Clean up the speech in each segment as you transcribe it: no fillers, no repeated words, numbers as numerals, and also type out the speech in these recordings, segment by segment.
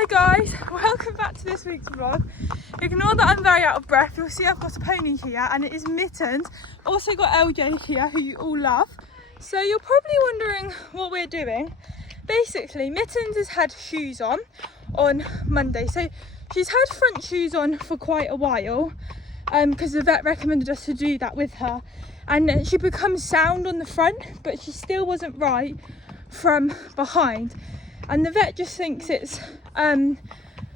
Hi guys, welcome back to this week's vlog. Ignore that I'm very out of breath. You'll see I've got a pony here and it is Mittens. Also got LJ here who you all love. So you're probably wondering what we're doing. Basically Mittens has had shoes on Monday. So she's had front shoes on for quite a while because the vet recommended us to do that with her. And she becomes sound on the front, but she still wasn't right from behind. And the vet just thinks it's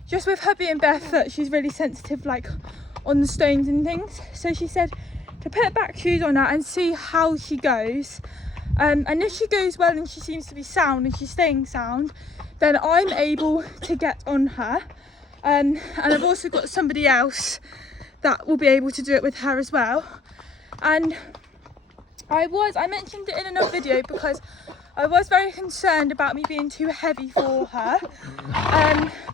just with her being barefoot, she's really sensitive like on the stones and things. So she said to put back shoes on her and see how she goes. And if she goes well and she seems to be sound and she's staying sound, then I'm able to get on her. And I've also got somebody else that will be able to do it with her as well. And I mentioned it in another video because I was very concerned about me being too heavy for her,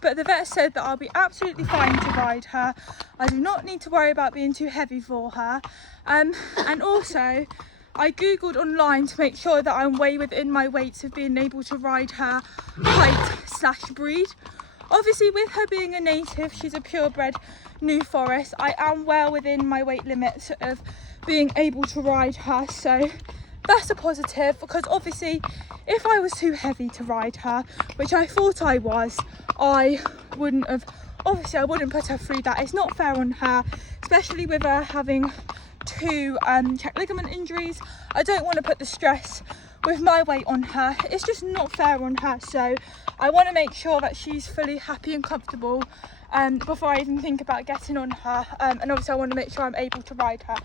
but the vet said that I'll be absolutely fine to ride her. I do not need to worry about being too heavy for her. And also, I googled online to make sure that I'm way within my weights of being able to ride her height/breed. Obviously, with her being a native, she's a purebred New Forest, I am well within my weight limits of being able to ride her, so that's a positive, because obviously if I was too heavy to ride her, which I thought I was, I wouldn't put her through that. It's not fair on her, especially with her having two check ligament injuries. I don't want to put the stress with my weight on her. It's just not fair on her, so I want to make sure that she's fully happy and comfortable before I even think about getting on her, and obviously I want to make sure I'm able to ride her,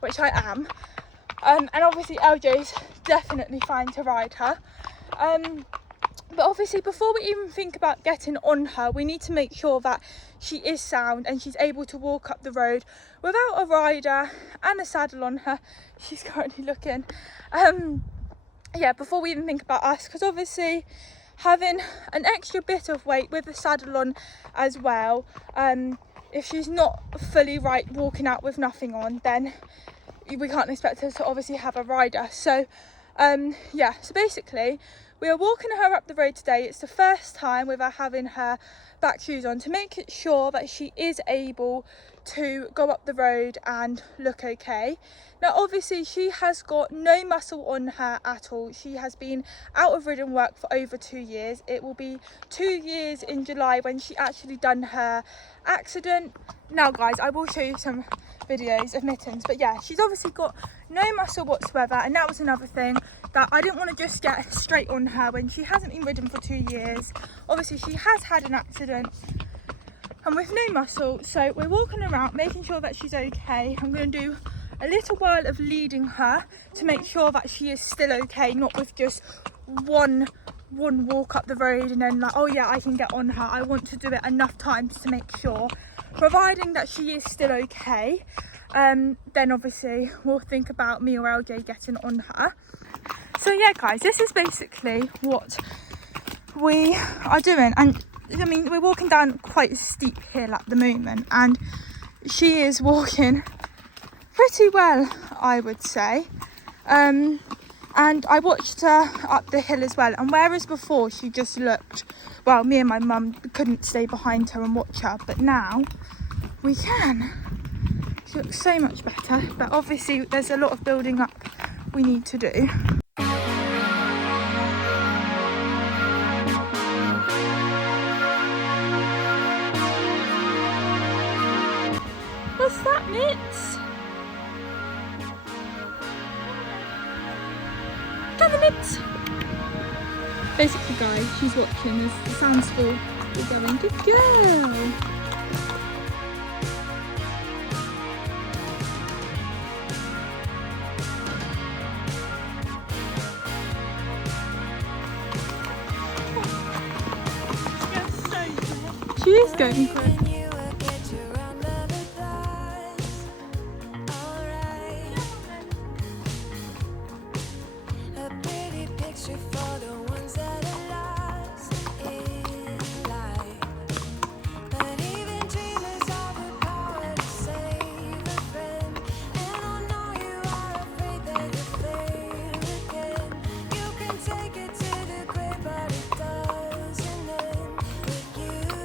which I am. And obviously LJ's definitely fine to ride her. But obviously before we even think about getting on her, we need to make sure that she is sound and she's able to walk up the road without a rider and a saddle on her. She's currently looking. Yeah, before we even think about us, because obviously having an extra bit of weight with the saddle on as well, if she's not fully right walking out with nothing on, then we can't expect her to obviously have a rider. So yeah, so basically we are walking her up the road today. It's the first time with her having her back shoes on, to make sure that she is able to go up the road and look okay. Now obviously she has got no muscle on her at all. She has been out of ridden work for over 2 years. It will be 2 years in July when she actually done her accident. Now guys, I will show you some videos of Mittens, but yeah, she's obviously got no muscle whatsoever, and that was another thing that I didn't want to just get straight on her when she hasn't been ridden for 2 years. Obviously she has had an accident and with no muscle, so we're walking around making sure that she's okay. I'm going to do a little while of leading her to make sure that she is still okay, not with just one walk up the road and then like, oh yeah, I can get on her. I want to do it enough times to make sure, providing that she is still okay, then obviously we'll think about me or LJ getting on her. So yeah guys, this is basically what we are doing. And I mean, we're walking down quite a steep hill at the moment and she is walking pretty well, I would say. And I watched her up the hill as well, and whereas before she just looked, well, me and my mum couldn't stay behind her and watch her, but now we can. She looks so much better, but obviously there's a lot of building up we need to do. What's that, Mitts? Come on, Mitts! Basically guys, she's watching as the sound school is going. Good girl! She is going for it. Take it to the grave, but it doesn't end with you.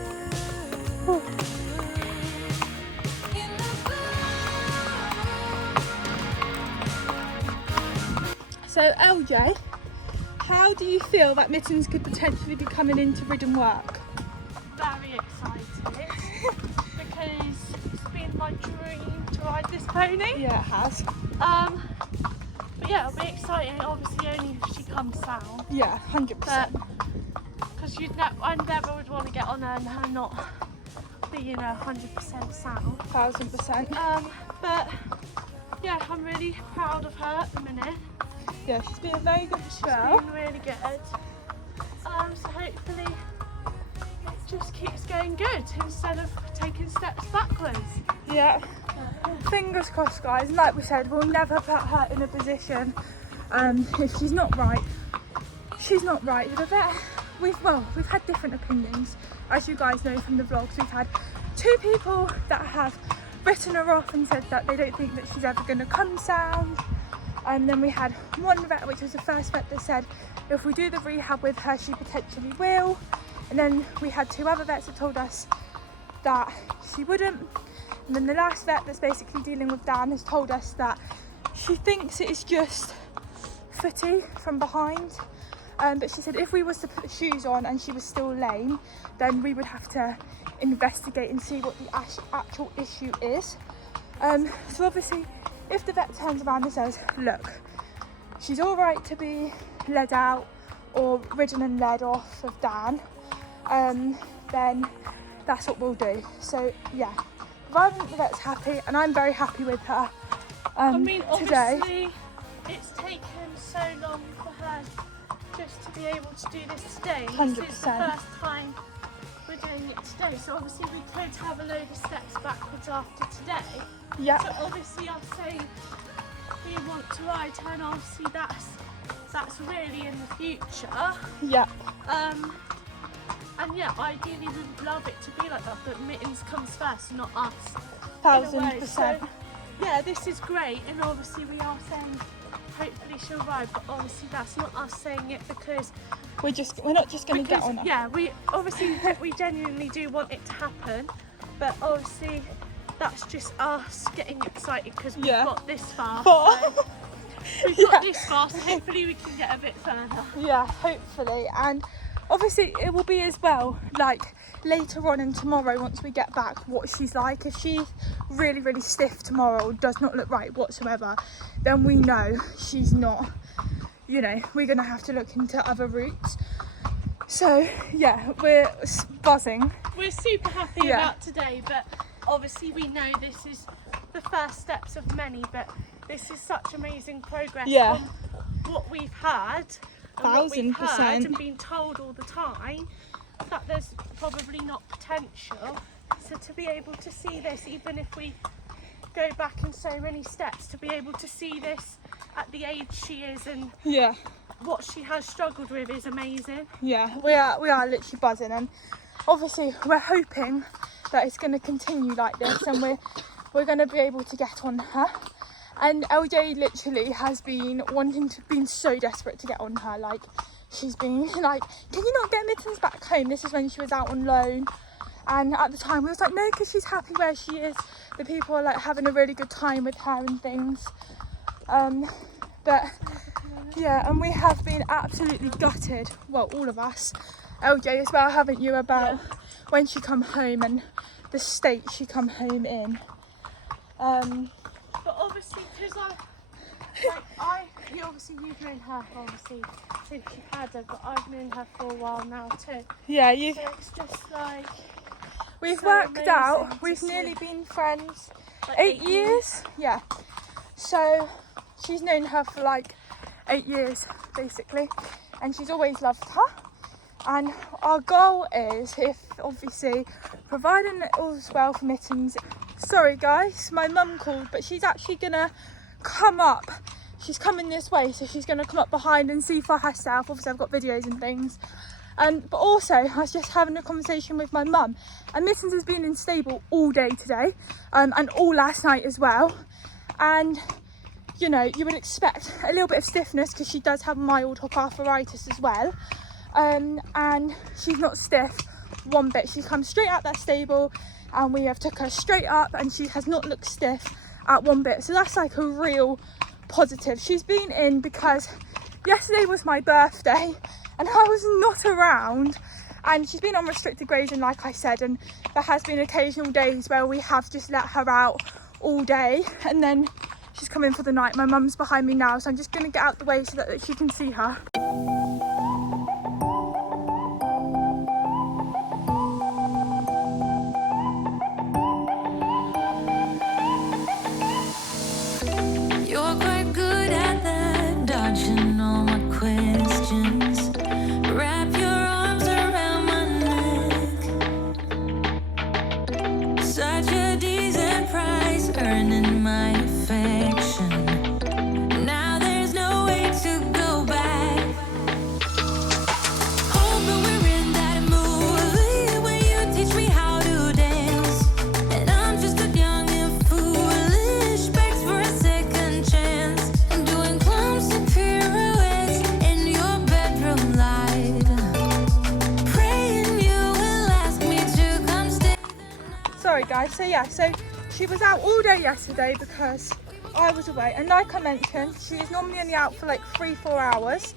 LJ, how do you feel that Mittens could potentially be coming into ridden work? Very excited because it's been my dream to ride this pony. Yeah, it has. But yeah, it'll be exciting. Obviously, only if she comes sound. Yeah, 100%. Because I never would want to get on her and her not be, 100% sound. 1000%. But yeah, I'm really proud of her at the minute. Yeah, she's been a very good She's show. been really good. So hopefully it just keeps going good instead of taking steps backwards. Yeah. Fingers crossed, guys. And like we said, we'll never put her in a position if she's not right. She's not right. The vet, we've had different opinions, as you guys know from the vlogs. We've had 2 people that have written her off and said that they don't think that she's ever going to come sound. And then we had one vet, which was the first vet, that said if we do the rehab with her, she potentially will. And then we had 2 other vets that told us that she wouldn't. And then the last vet that's basically dealing with Dan has told us that she thinks it is just footy from behind. But she said if we was to put shoes on and she was still lame, then we would have to investigate and see what the actual issue is. So obviously, if the vet turns around and says, look, she's all right to be led out or ridden and led off of Dan, then that's what we'll do. So yeah, provided the vet's happy, and I'm very happy with her today. Obviously, it's taken so long for her just to be able to do this today. 100%. This is the first time we're doing it today, so obviously we could have a load of steps backwards after today. Yeah. So obviously us saying we want to ride her, and obviously that's really in the future. Yeah. And yeah, ideally we'd love it to be like that, but Mittens comes first, not us. 1000%. So, yeah, this is great, and obviously we are saying hopefully she'll ride, but obviously that's not us saying it because we're not just going to get on her. Yeah, we genuinely do want it to happen, but obviously that's just us getting excited because we've got this far. So we've got this far, so hopefully we can get a bit further. Yeah, hopefully. And obviously it will be as well, like later on in tomorrow, once we get back, what she's like. If she's really, really stiff tomorrow, does not look right whatsoever, then we know she's not, we're going to have to look into other routes. So yeah, we're buzzing. We're super happy about today, but obviously we know this is the first steps of many, but this is such amazing progress from what we've had and what we've heard and been told all the time, that there's probably not potential. So to be able to see this, even if we go back in so many steps, to be able to see this at the age she is and what she has struggled with is amazing. Yeah, we are literally buzzing, and obviously we're hoping that it's going to continue like this, and we're going to be able to get on her. And LJ literally has been been so desperate to get on her. Like, she's been like, can you not get Mittens back home? This is when she was out on loan, and at the time we was like, no, because she's happy where she is. The people are like having a really good time with her and things. But yeah, and we have been absolutely gutted, well, all of us, LJ as well, haven't you, about when she come home and the state she come home in. But obviously, because you've known her obviously since you had her, but I've known her for a while now too. Yeah, so it's just like we've so worked out. We've nearly been friends like 8 years. Yeah. So she's known her for like 8 years basically, and she's always loved her. And our goal is, if obviously, providing it all's well for Mittens. Sorry guys, my mum called, but she's actually gonna come up. She's coming this way, so she's gonna come up behind and see for herself. Obviously I've got videos and things. But also, I was just having a conversation with my mum, and Mittens has been in stable all day today, and all last night as well. And you would expect a little bit of stiffness because she does have mild hip arthritis as well. And she's not stiff one bit. She comes straight out that stable, and we have took her straight up, and she has not looked stiff at one bit. So that's like a real positive. She's been in because yesterday was my birthday and I was not around, and she's been on restricted grazing like I said, and there has been occasional days where we have just let her out all day and then she's coming for the night. My mum's behind me now, so I'm just going to get out the way so that she can see her. You're quite good at that, dodging all my questions. Wrap your arms around my neck. Such a decent price, earning my affection. Now there's no way to go back. Hoping we're in that movie where you teach me how to dance, and I'm just a young and foolish, begs for a second chance, doing clumsy pirouettes in your bedroom light, praying you will ask me to come stay. Sorry guys, so she was out all day yesterday because I was away, and like I mentioned, she is normally only out for like 3-4 hours,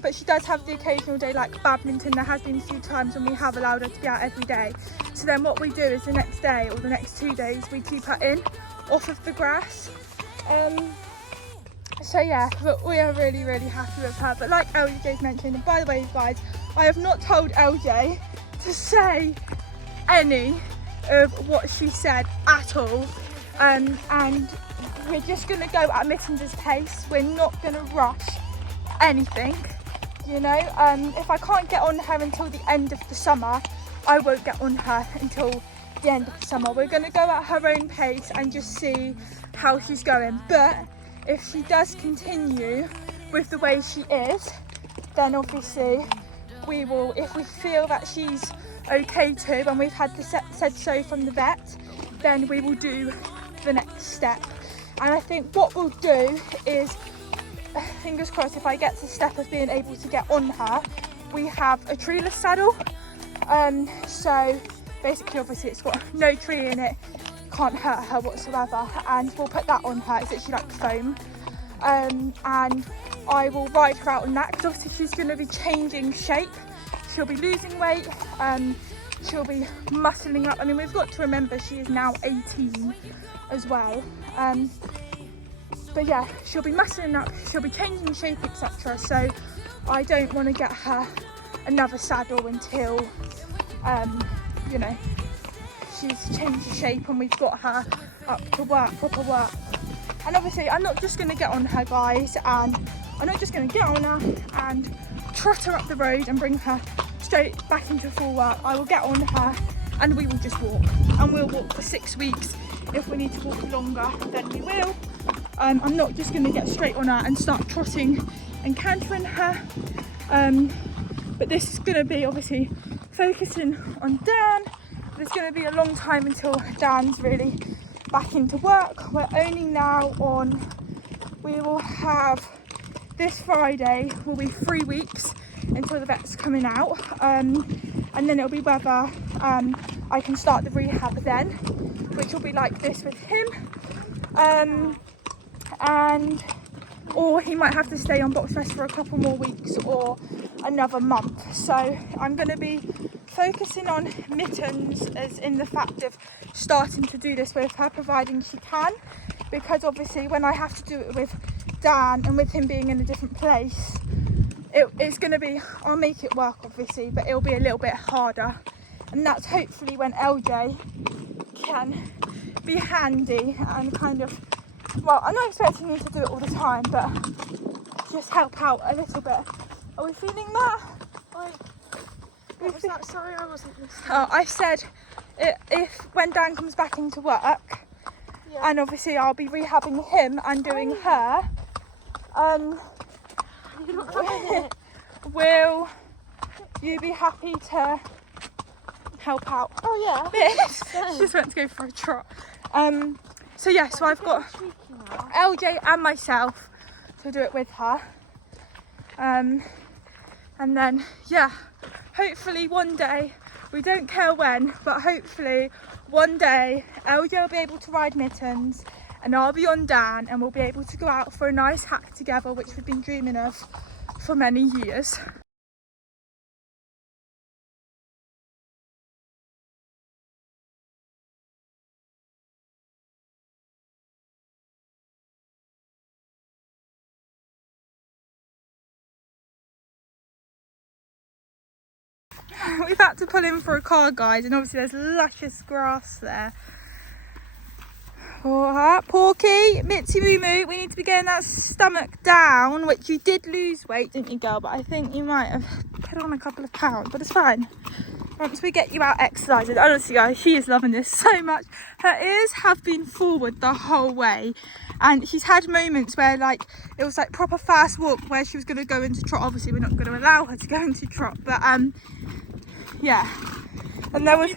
but she does have the occasional day like badminton. There has been a few times when we have allowed her to be out every day, so then what we do is the next day or the next 2 days we keep her in off of the grass. So yeah, but we are really happy with her. But like LJ's mentioned, and by the way you guys, I have not told LJ to say any of what she said at all, and we're just going to go at Mittens' pace. We're not going to rush anything, you know. If I can't get on her until the end of the summer, I won't get on her until the end of the summer. We're going to go at her own pace and just see how she's going. But if she does continue with the way she is, then obviously we will, if we feel that she's okay to, and we've had the said so from the vet, then we will do the next step. And I think what we'll do is, fingers crossed, if I get to the step of being able to get on her, we have a treeless saddle. So basically obviously it's got no tree in it, can't hurt her whatsoever, and we'll put that on her. It's actually like foam, and I will ride her out on that, because obviously she's going to be changing shape. She'll be losing weight, she'll be muscling up. I mean, we've got to remember she is now 18 as well. But yeah, she'll be muscling up, she'll be changing shape, etc. So I don't want to get her another saddle until, you know, she's changed the shape and we've got her up to work, proper work. And obviously I'm not just going to get on her, guys, and I'm not just going to get on her and trot her up the road and bring her straight back into full work. I will get on her and we will just walk, and we'll walk for 6 weeks. If we need to walk longer, then we will. I'm not just going to get straight on her and start trotting and cantering her, but this is going to be obviously focusing on Dan. There's going to be a long time until Dan's really back into work. We're only now on, we will have, this Friday will be 3 weeks until the vet's coming out, and then it'll be whether I can start the rehab then, which will be like this with him, and or he might have to stay on box rest for a couple more weeks or another month. So I'm going to be focusing on Mittens, as in the fact of starting to do this with her, providing she can, because obviously when I have to do it with Dan and with him being in a different place, it's going to be, I'll make it work obviously, but it'll be a little bit harder, and that's hopefully when LJ can be handy and kind of, well, I'm not expecting him to do it all the time, but just help out a little bit. Are we feeling that? What was that? Sorry, I wasn't listening. Oh, I said if when Dan comes back into work, Yeah. and obviously I'll be rehabbing him and doing her, You're not having it. will you be happy to help out? Oh yeah. She just went to go for a trot. So yeah, so I've got Cheeky now. LJ and myself to do it with her, and then yeah, hopefully one day, we don't care when, but hopefully one day LJ will be able to ride Mittens and I'll be on Dan, and we'll be able to go out for a nice hack together, which we've been dreaming of for many years. We've had to pull in for a car, guys, and obviously there's luscious grass there. Alright, Porky, Mitzi Moo Moo, we need to be getting that stomach down, which you did lose weight, didn't you, girl? But I think you might have put on a couple of pounds, but it's fine. Once we get you out exercising, honestly, guys, she is loving this so much. Her ears have been forward the whole way, and she's had moments where, like, it was like proper fast walk where she was going to go into trot. Obviously, we're not going to allow her to go into trot, but yeah. And there was,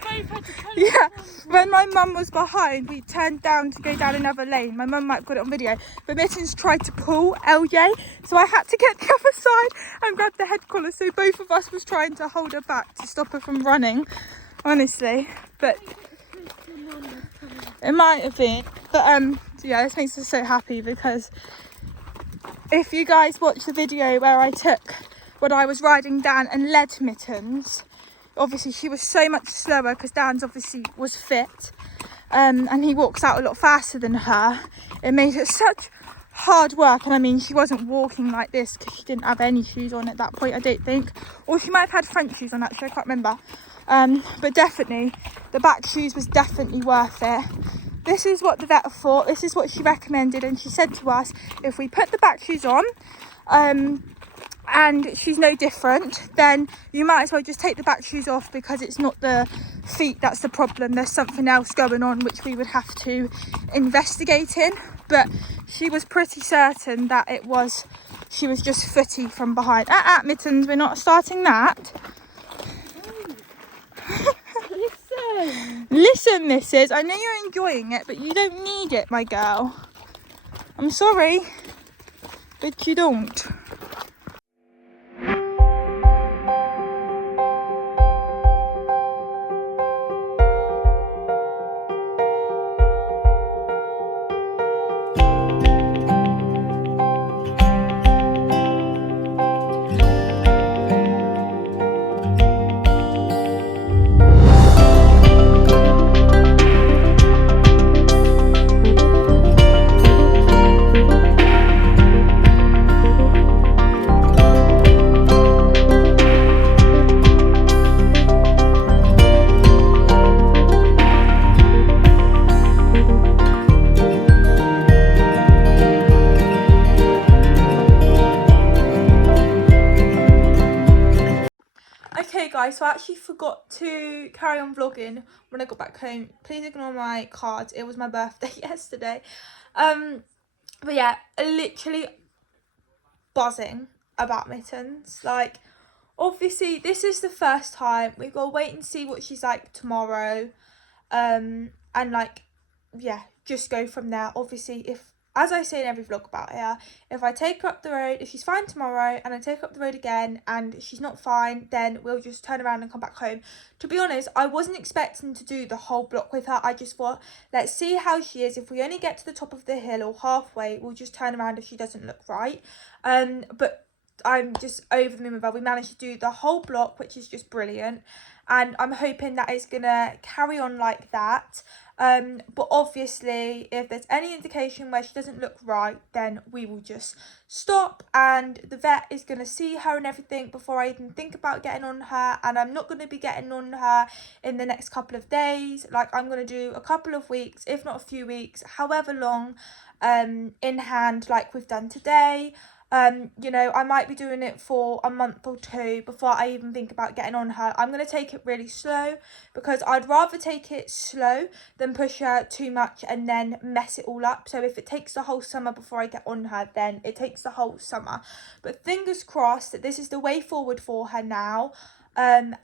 yeah, when my mum was behind, we turned down to go down another lane. My mum might have got it on video, but Mittens tried to pull LJ, so I had to get the other side and grab the head collar. So both of us was trying to hold her back to stop her from running, honestly. But it might have been. But yeah, this makes us so happy, because if you guys watch the video where I took when I was riding Dan and led Mittens, obviously she was so much slower because Dan's obviously was fit, and he walks out a lot faster than her. It made it such hard work, and I mean, she wasn't walking like this because she didn't have any shoes on at that point, I don't think, or she might have had front shoes on, actually, I can't remember. But definitely the back shoes was definitely worth it. This is what the vet thought, this is what she recommended, and she said to us, if we put the back shoes on and she's no different, then you might as well just take the back shoes off, because it's not the feet that's the problem. There's something else going on which we would have to investigate in. But she was pretty certain that she was just footy from behind. Mittens, we're not starting that. Listen, missus, I know you're enjoying it, but you don't need it, my girl. I'm sorry, but you don't. Okay guys, so I actually forgot to carry on vlogging when I got back home. Please ignore my cards, it was my birthday yesterday. But yeah, literally buzzing about Mittens. Like, obviously this is the first time, we've got to wait and see what she's like tomorrow, and like, yeah, just go from there. Obviously, if, as I say in every vlog about her, if I take her up the road, if she's fine tomorrow and I take her up the road again and she's not fine, then we'll just turn around and come back home. To be honest, I wasn't expecting to do the whole block with her. I just thought, let's see how she is. If we only get to the top of the hill or halfway, we'll just turn around if she doesn't look right. But I'm just over the moon with her. We managed to do the whole block, which is just brilliant, and I'm hoping that it's gonna carry on like that. But obviously, if there's any indication where she doesn't look right, then we will just stop, and the vet is going to see her and everything before I even think about getting on her. And I'm not going to be getting on her in the next couple of days. Like, I'm going to do a couple of weeks, if not a few weeks, however long, in hand, like we've done today. You know, I might be doing it for a month or two before I even think about getting on her. I'm going to take it really slow, because I'd rather take it slow than push her too much and then mess it all up. So if it takes the whole summer before I get on her, then it takes the whole summer. But fingers crossed that this is the way forward for her now, and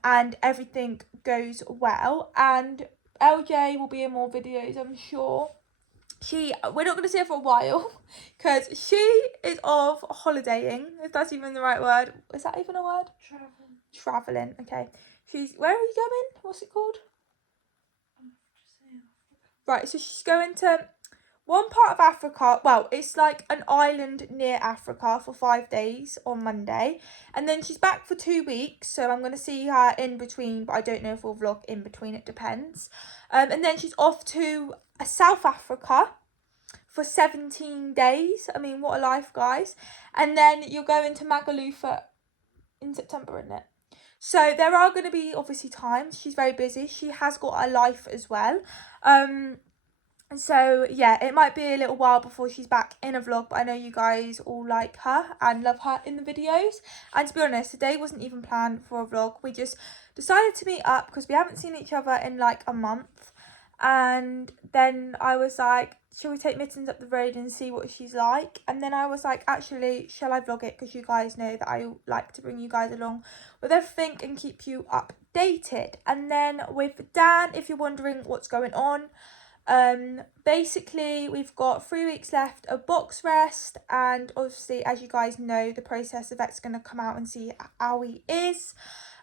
everything goes well. And LJ will be in more videos, I'm sure. We're not going to see her for a while, because she is off holidaying, if that's even the right word. Is that even a word? Travelling, okay. Where are you going? What's it called? Right, so she's going to one part of Africa, well, it's like an island near Africa for 5 days on Monday. And then she's back for 2 weeks. So I'm going to see her in between, but I don't know if we'll vlog in between. It depends. And then she's off to South Africa for 17 days. I mean, what a life, guys. And then you're going to Magaluf in September, isn't it? So there are going to be obviously times. She's very busy. She has got a life as well. So yeah, it might be a little while before she's back in a vlog, but I know you guys all like her and love her in the videos. And to be honest, today wasn't even planned for a vlog. We just decided to meet up because we haven't seen each other in like a month. And then I was like, shall we take Mittens up the road and see what she's like? And then I was like, actually, shall I vlog it? Because you guys know that I like to bring you guys along with everything and keep you updated. And then with Dan, if you're wondering what's going on, basically we've got 3 weeks left of box rest, and obviously, as you guys know, the process, the vet's going to come out and see how he is.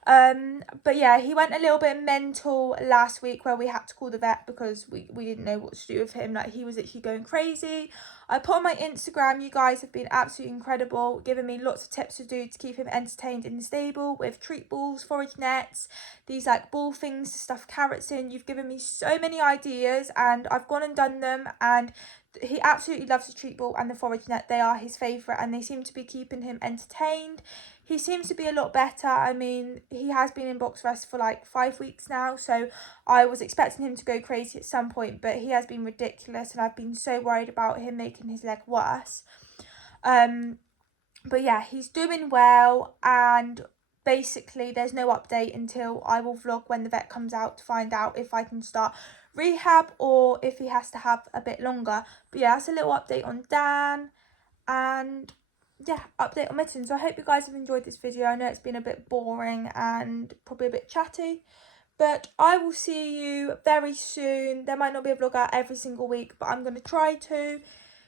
But yeah, he went a little bit mental last week where we had to call the vet because we didn't know what to do with him. Like, he was actually going crazy. I put on my Instagram, you guys have been absolutely incredible, giving me lots of tips to do to keep him entertained in the stable with treat balls, forage nets, these like ball things to stuff carrots in. You've given me so many ideas and I've gone and done them, and he absolutely loves the treat ball and the forage net. They are his favourite and they seem to be keeping him entertained. He seems to be a lot better. I mean, he has been in box rest for like 5 weeks now, so I was expecting him to go crazy at some point, but he has been ridiculous and I've been so worried about him making his leg worse. But yeah, he's doing well, and basically there's no update until I will vlog when the vet comes out to find out if I can start rehab or if he has to have a bit longer. But yeah, that's a little update on Dan, and yeah, update on Mittens. So I hope you guys have enjoyed this video. I know it's been a bit boring and probably a bit chatty, but I will see you very soon. There might not be a vlog out every single week, but I'm going to try to.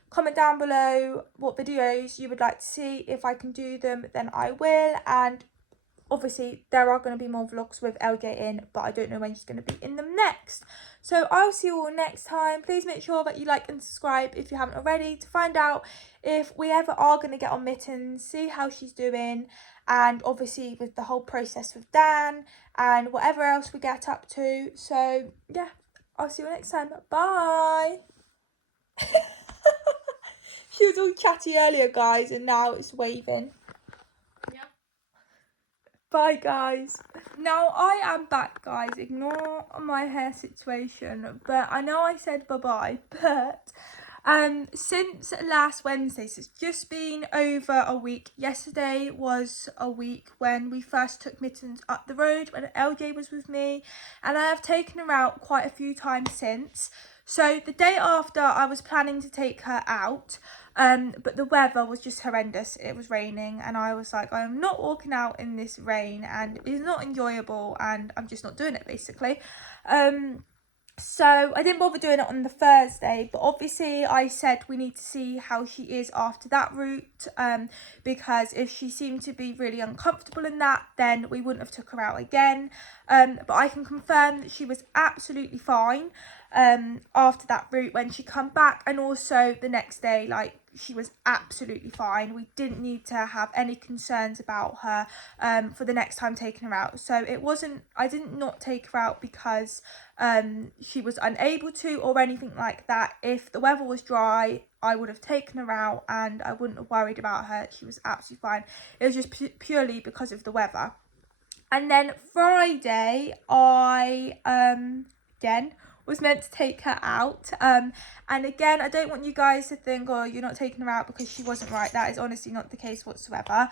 Comment down below what videos you would like to see. If I can do them, then I will. And obviously there are going to be more vlogs with LJ in, but I don't know when she's going to be in them next. So I'll see you all next time. Please make sure that you like and subscribe if you haven't already, to find out if we ever are going to get on Mittens, see how she's doing, and obviously with the whole process with Dan and whatever else we get up to. So yeah, I'll see you next time. Bye. She was all chatty earlier, guys, and now it's waving. Yeah. Bye, guys. Now I am back, guys. Ignore my hair situation, but I know I said bye-bye, but since last Wednesday, so it's just been over a week. Yesterday was a week when we first took Mittens up the road when LJ was with me, and I have taken her out quite a few times since. So the day after, I was planning to take her out, but the weather was just horrendous. It was raining and I was like, I'm not walking out in this rain and it's not enjoyable and I'm just not doing it, basically. So I didn't bother doing it on the Thursday, but obviously I said we need to see how she is after that route, because if she seemed to be really uncomfortable in that, then we wouldn't have took her out again. But I can confirm that she was absolutely fine after that route when she come back, and also the next day, like, she was absolutely fine. We didn't need to have any concerns about her for the next time taking her out. So it wasn't, I didn't not take her out because she was unable to or anything like that. If the weather was dry, I would have taken her out and I wouldn't have worried about her. She was absolutely fine. It was just purely because of the weather. And then Friday, I again was meant to take her out, and again, I don't want you guys to think, oh, you're not taking her out because she wasn't right. That is honestly not the case whatsoever.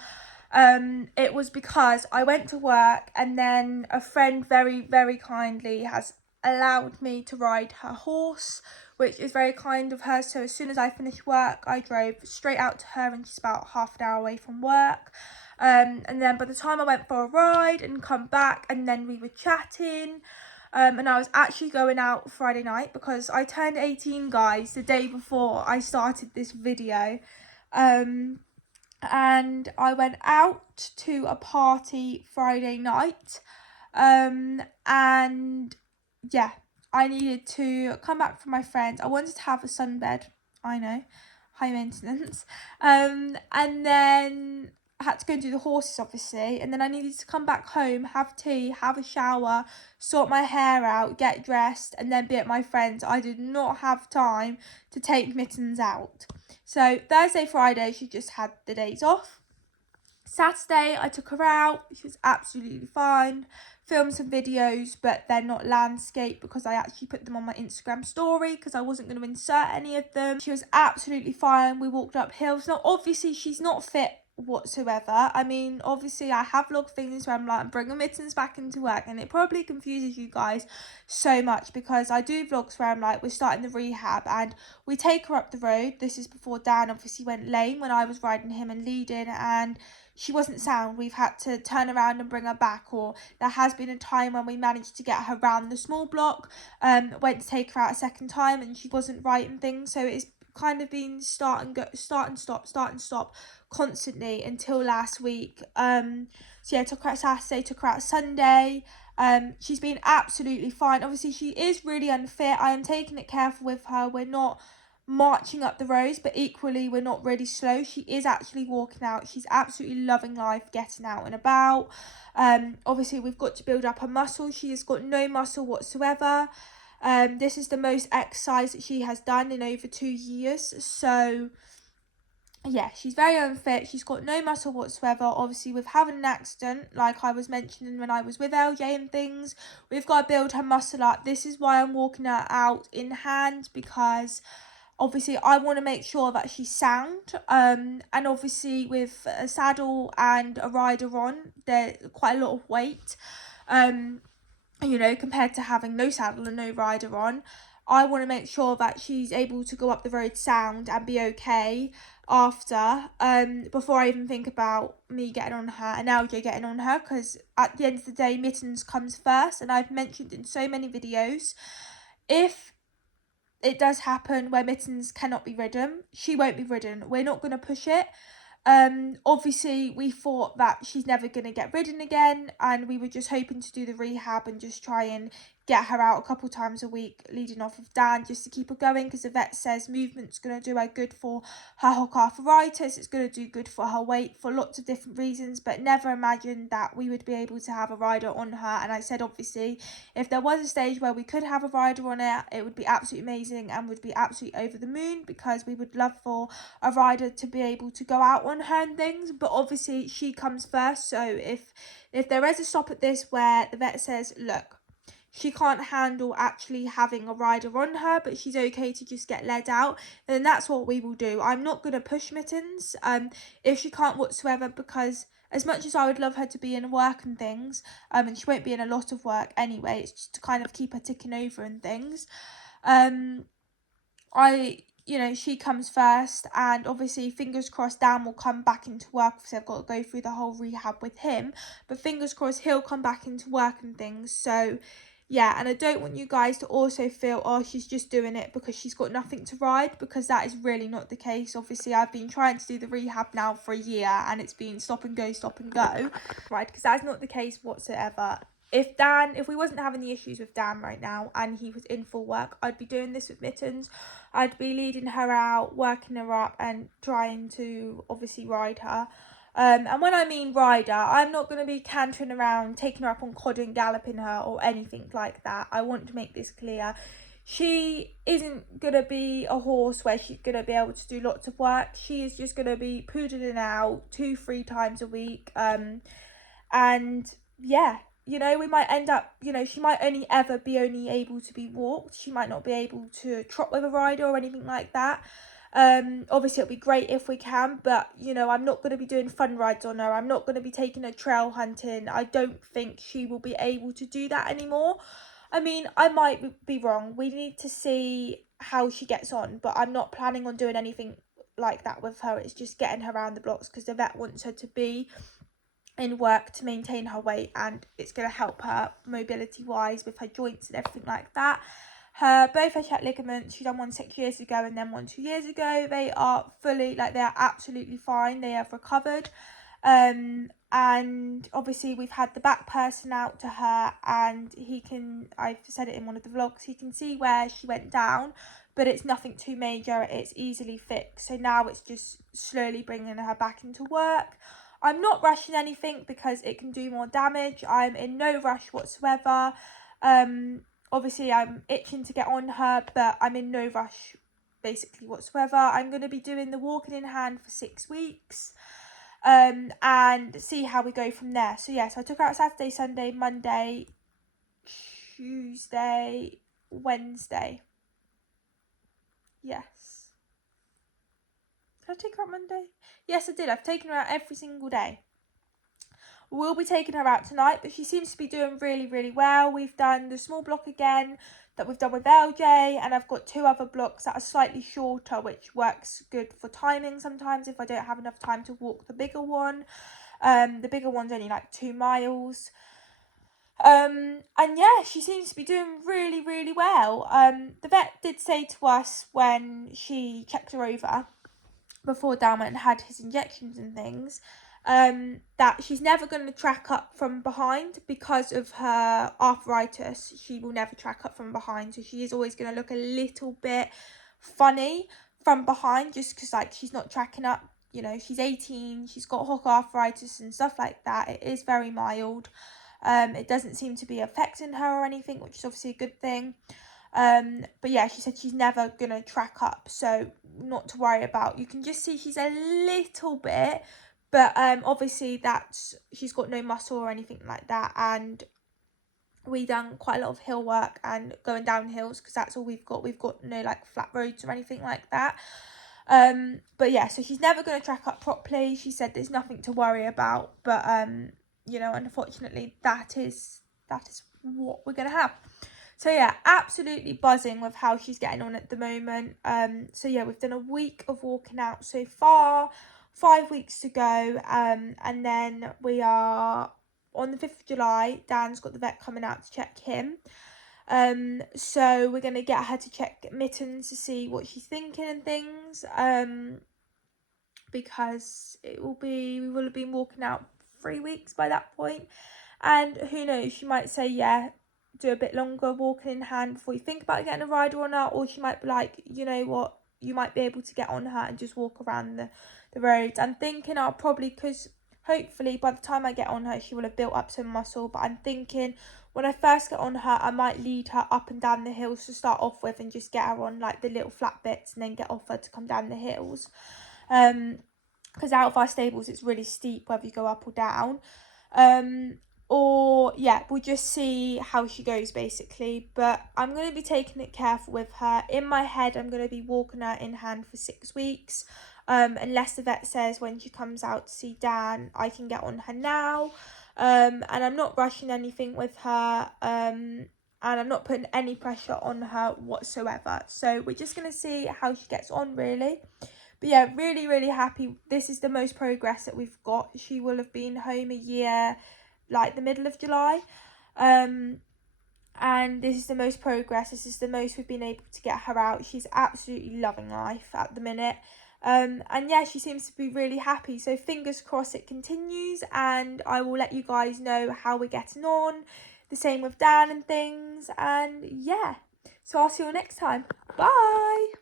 It was because I went to work and then a friend very, very kindly has allowed me to ride her horse, which is very kind of her. So as soon as I finished work, I drove straight out to her, and she's about half an hour away from work. And then by the time I went for a ride and come back, and then we were chatting, and I was actually going out Friday night because I turned 18, guys, the day before I started this video. And I went out to a party Friday night. And yeah, I needed to come back from my friends. I wanted to have a sunbed. I know, high maintenance. And then I had to go and do the horses, obviously. And then I needed to come back home, have tea, have a shower, sort my hair out, get dressed, and then be at my friends. I did not have time to take Mittens out. So Thursday, Friday, she just had the days off. Saturday, I took her out. She was absolutely fine. Filmed some videos, but they're not landscape because I actually put them on my Instagram story because I wasn't going to insert any of them. She was absolutely fine. We walked up hills. Now, obviously, she's not fit whatsoever. I mean, obviously, I have vlog things where I'm like, I'm bringing Mittens back into work, and it probably confuses you guys so much because I do vlogs where I'm like, we're starting the rehab and we take her up the road. This is before Dan obviously went lame when I was riding him and leading, and she wasn't sound. We've had to turn around and bring her back, or there has been a time when we managed to get her around the small block, went to take her out a second time and she wasn't right and things. So it's kind of been start and stop constantly until last week. So yeah, took her out Saturday, took her out Sunday. She's been absolutely fine. Obviously she is really unfit. I am taking it careful with her. We're not marching up the roads, but equally we're not really slow. She is actually walking out. She's absolutely loving life, getting out and about. Obviously we've got to build up her muscle. She has got no muscle whatsoever. This is the most exercise that she has done in over 2 years. So yeah, she's very unfit. She's got no muscle whatsoever. Obviously with having an accident, like I was mentioning when I was with LJ and things, we've got to build her muscle up. This is why I'm walking her out in hand, because obviously I want to make sure that she's sound, and obviously with a saddle and a rider on, there's quite a lot of weight, you know, compared to having no saddle and no rider on. I want to make sure that she's able to go up the road sound and be okay after, before I even think about me getting on her and LJ getting on her, because at the end of the day, Mittens comes first. And I've mentioned in so many videos, if it does happen where Mittens cannot be ridden, she won't be ridden. We're not going to push it. Obviously we thought that she's never going to get ridden again, and we were just hoping to do the rehab and just try and get her out a couple times a week leading off of Dan, just to keep her going, because the vet says movement's going to do her good for her hook arthritis, it's going to do good for her weight for lots of different reasons, but never imagined that we would be able to have a rider on her. And I said obviously if there was a stage where we could have a rider on it would be absolutely amazing and would be absolutely over the moon, because we would love for a rider to be able to go out on her and things. But obviously she comes first, so if there is a stop at this where the vet says, look, she can't handle actually having a rider on her, but she's okay to just get led out, then that's what we will do. I'm not going to push Mittens if she can't whatsoever, because as much as I would love her to be in work and things, and she won't be in a lot of work anyway, it's just to kind of keep her ticking over and things. You know, she comes first, and obviously fingers crossed Dan will come back into work. Obviously I've got to go through the whole rehab with him, but fingers crossed he'll come back into work and things. So yeah, and I don't want you guys to also feel, oh, she's just doing it because she's got nothing to ride, because that is really not the case. Obviously I've been trying to do the rehab now for a year, and it's been stop and go, right, because that's not the case whatsoever. If we wasn't having the issues with Dan right now and he was in full work, I'd be doing this with Mittens. I'd be leading her out, working her up, and trying to obviously ride her. And when I mean rider, I'm not going to be cantering around, taking her up on cod and galloping her or anything like that. I want to make this clear. She isn't going to be a horse where she's going to be able to do lots of work. She is just going to be poodling out 2-3 times a week. And yeah, you know, we might end up, you know, she might only able to be walked. She might not be able to trot with a rider or anything like that. Obviously it'll be great if we can, but you know, I'm not going to be doing fun rides on her. I'm not going to be taking her trail hunting. I don't think she will be able to do that anymore. I mean, I might be wrong. We need to see how she gets on, but I'm not planning on doing anything like that with her. It's just getting her around the blocks because the vet wants her to be in work to maintain her weight, and it's going to help her mobility wise with her joints and everything like that. Both her shat ligaments, she done one 6 years ago and then one 2 years ago. They are fully, like, they are absolutely fine. They have recovered. And obviously we've had the back person out to her, and I've said it in one of the vlogs, he can see where she went down, but it's nothing too major, it's easily fixed. So now it's just slowly bringing her back into work. I'm not rushing anything because it can do more damage. I'm in no rush whatsoever. Obviously I'm itching to get on her, but I'm in no rush basically whatsoever. I'm going to be doing the walking in hand for 6 weeks, and see how we go from there. So yes, I took her out Saturday, Sunday, Monday, Tuesday, Wednesday. Yes. Did I take her out Monday? Yes, I did. I've taken her out every single day. We'll be taking her out tonight, but she seems to be doing really, really well. We've done the small block again that we've done with LJ, and I've got 2 other blocks that are slightly shorter, which works good for timing sometimes if I don't have enough time to walk the bigger one. The bigger one's only like 2 miles. And yeah, she seems to be doing really, really well. The vet did say to us when she checked her over before Dan went and had his injections and things, that she's never going to track up from behind because of her arthritis. She will never track up from behind, so she is always going to look a little bit funny from behind, just because like she's not tracking up. You know, she's 18, she's got hook arthritis and stuff like that. It is very mild. It doesn't seem to be affecting her or anything, which is obviously a good thing. But yeah, she said she's never gonna track up, so not to worry about. You can just see she's a little bit, but obviously she's got no muscle or anything like that, and we done quite a lot of hill work and going down hills because that's all we've got no like flat roads or anything like that. But yeah, so she's never going to track up properly. She said there's nothing to worry about, but you know, unfortunately that is what we're going to have. So yeah, absolutely buzzing with how she's getting on at the moment. So yeah, we've done a week of walking out so far, 5 weeks to go, and then we are on the 5th of July. Dan's got the vet coming out to check him. So we're going to get her to check Mittens to see what she's thinking and things, because we will have been walking out 3 weeks by that point, and who knows, she might say yeah, do a bit longer walking in hand before you think about getting a rider on her, or she might be like, you know what, you might be able to get on her and just walk around the roads. I'm thinking I'll probably, because hopefully by the time I get on her she will have built up some muscle, but I'm thinking when I first get on her I might lead her up and down the hills to start off with and just get her on like the little flat bits and then get off her to come down the hills, because out of our stables it's really steep whether you go up or down. Or yeah, we'll just see how she goes basically, but I'm going to be taking it careful with her. In my head I'm going to be walking her in hand for 6 weeks, unless the vet says when she comes out to see Dan I can get on her now, and I'm not rushing anything with her, and I'm not putting any pressure on her whatsoever. So we're just going to see how she gets on really. But yeah, really, really happy. This is the most progress that we've got. She will have been home a year, like the middle of July, and this is the most progress. This is the most we've been able to get her out. She's absolutely loving life at the minute, and yeah, she seems to be really happy. So fingers crossed it continues, and I will let you guys know how we're getting on. The same with Dan and things, and yeah, so I'll see you all next time. Bye.